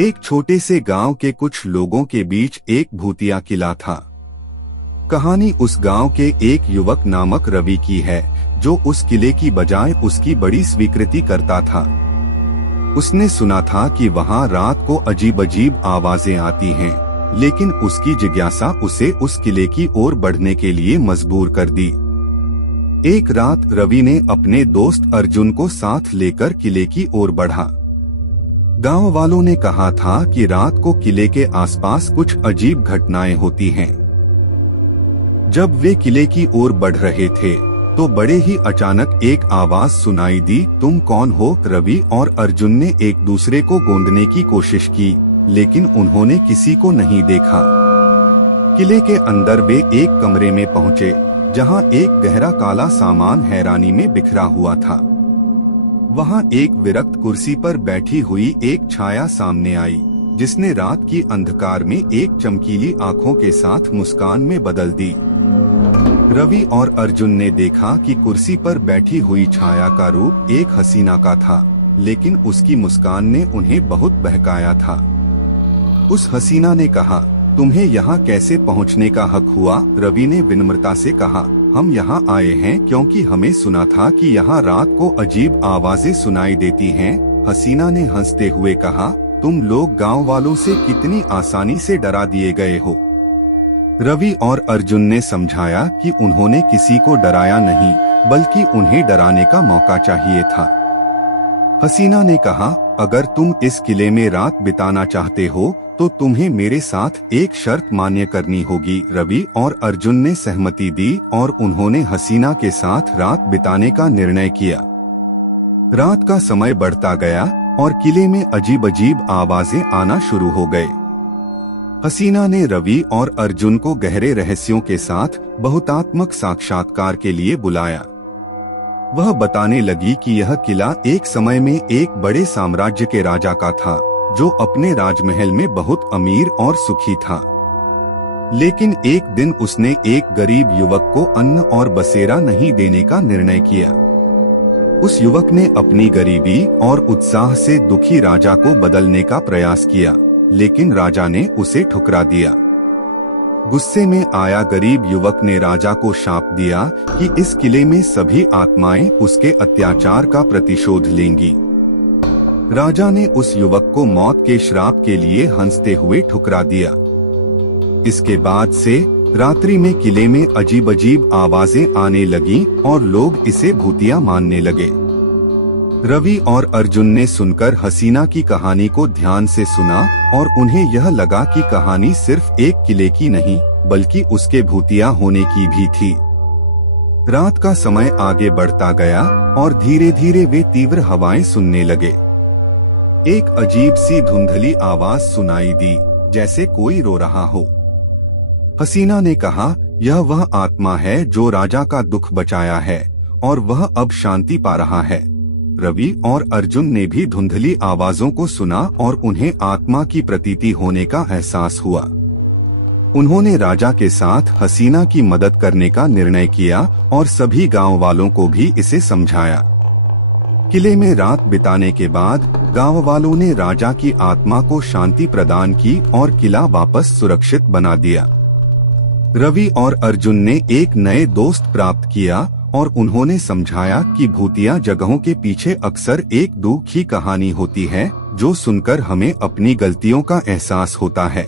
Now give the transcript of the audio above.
एक छोटे से गांव के कुछ लोगों के बीच एक भूतिया किला था। कहानी उस गांव के एक युवक नामक रवि की है, जो उस किले की बजाय उसकी बड़ी स्वीकृति करता था। उसने सुना था कि वहां रात को अजीब अजीब आवाजें आती हैं, लेकिन उसकी जिज्ञासा उसे उस किले की ओर बढ़ने के लिए मजबूर कर दी। एक रात रवि ने अपने दोस्त अर्जुन को साथ लेकर किले की ओर बढ़ा। गांव वालों ने कहा था कि रात को किले के आसपास कुछ अजीब घटनाएं होती हैं। जब वे किले की ओर बढ़ रहे थे तो बड़े ही अचानक एक आवाज सुनाई दी, तुम कौन हो? रवि और अर्जुन ने एक दूसरे को गोंदने की कोशिश की, लेकिन उन्होंने किसी को नहीं देखा। किले के अंदर वे एक कमरे में पहुंचे, जहां एक गहरा काला सामान हैरानी में बिखरा हुआ था। वहां एक विरक्त कुर्सी पर बैठी हुई एक छाया सामने आई, जिसने रात की अंधकार में एक चमकीली आंखों के साथ मुस्कान में बदल दी। रवि और अर्जुन ने देखा कि कुर्सी पर बैठी हुई छाया का रूप एक हसीना का था, लेकिन उसकी मुस्कान ने उन्हें बहुत बहकाया था। उस हसीना ने कहा, तुम्हें यहाँ कैसे पहुँचने का हक हुआ? रवि ने विनम्रता से कहा, हम यहाँ आए हैं क्योंकि हमें सुना था कि यहाँ रात को अजीब आवाजें सुनाई देती हैं। हसीना ने हंसते हुए कहा, तुम लोग गांव वालों से कितनी आसानी से डरा दिए गए हो। रवि और अर्जुन ने समझाया कि उन्होंने किसी को डराया नहीं, बल्कि उन्हें डराने का मौका चाहिए था। हसीना ने कहा, अगर तुम इस किले में रात बिताना चाहते हो तो तुम्हें मेरे साथ एक शर्त मान्य करनी होगी। रवि और अर्जुन ने सहमति दी और उन्होंने हसीना के साथ रात बिताने का निर्णय किया। रात का समय बढ़ता गया और किले में अजीब अजीब आवाजें आना शुरू हो गए। हसीना ने रवि और अर्जुन को गहरे रहस्यों के साथ बहुतात्मक साक्षात्कार के लिए बुलाया। वह बताने लगी कि यह किला एक समय में एक बड़े साम्राज्य के राजा का था, जो अपने राजमहल में बहुत अमीर और सुखी था। लेकिन एक दिन उसने एक गरीब युवक को अन्न और बसेरा नहीं देने का निर्णय किया। उस युवक ने अपनी गरीबी और उत्साह से दुखी राजा को बदलने का प्रयास किया, लेकिन राजा ने उसे ठुकरा दिया। गुस्से में आया गरीब युवक ने राजा को शाप दिया कि इस किले में सभी आत्माएं उसके अत्याचार का प्रतिशोध लेंगी। राजा ने उस युवक को मौत के श्राप के लिए हंसते हुए ठुकरा दिया। इसके बाद से रात्रि में किले में अजीब अजीब आवाजें आने लगीं और लोग इसे भूतिया मानने लगे। रवि और अर्जुन ने सुनकर हसीना की कहानी को ध्यान से सुना और उन्हें यह लगा कि कहानी सिर्फ एक किले की नहीं, बल्कि उसके भूतिया होने की भी थी। रात का समय आगे बढ़ता गया और धीरे धीरे वे तीव्र हवाएं सुनने लगे। एक अजीब सी धुंधली आवाज सुनाई दी, जैसे कोई रो रहा हो। हसीना ने कहा, यह वह आत्मा है जो राजा का दुख बचाया है और वह अब शांति पा रहा है। रवि और अर्जुन ने भी धुंधली आवाजों को सुना और उन्हें आत्मा की प्रतीति होने का एहसास हुआ। उन्होंने राजा के साथ हसीना की मदद करने का निर्णय किया और सभी गांव वालों को भी इसे समझाया। किले में रात बिताने के बाद गांव वालों ने राजा की आत्मा को शांति प्रदान की और किला वापस सुरक्षित बना दिया। रवि और अर्जुन ने एक नए दोस्त प्राप्त किया और उन्होंने समझाया कि भूतिया जगहों के पीछे अक्सर एक दुख की कहानी होती है, जो सुनकर हमें अपनी गलतियों का एहसास होता है।